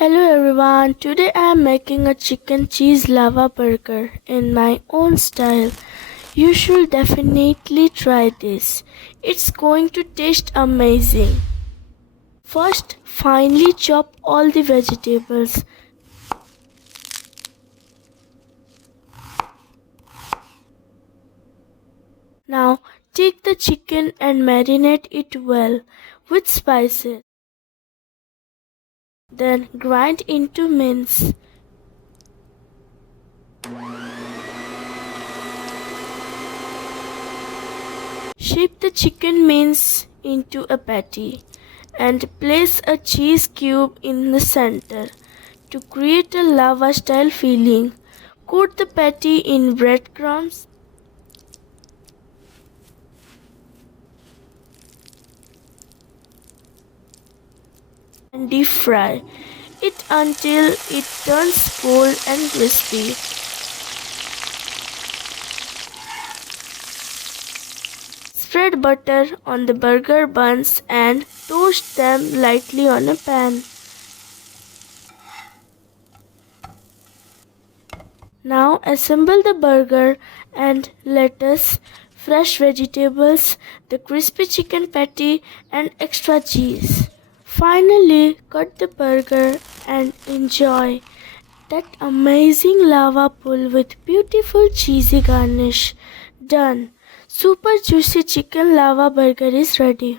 Hello everyone, today I am making a chicken cheese lava burger in my own style. You should definitely try this. It's going to taste amazing. First, finely chop all the vegetables. Now, take the chicken and marinate it well with spices. Then grind into mince. Shape the chicken mince into a patty and place a cheese cube in the center. To create a lava style filling, coat the patty in breadcrumbs and deep fry it until it turns cold and crispy. Spread butter on the burger buns and toast them lightly on a pan. Now assemble the burger and lettuce, fresh vegetables, the crispy chicken patty and extra cheese. Finally, cut the burger and enjoy that amazing lava pool with beautiful cheesy garnish. Done. Super juicy chicken lava burger is ready.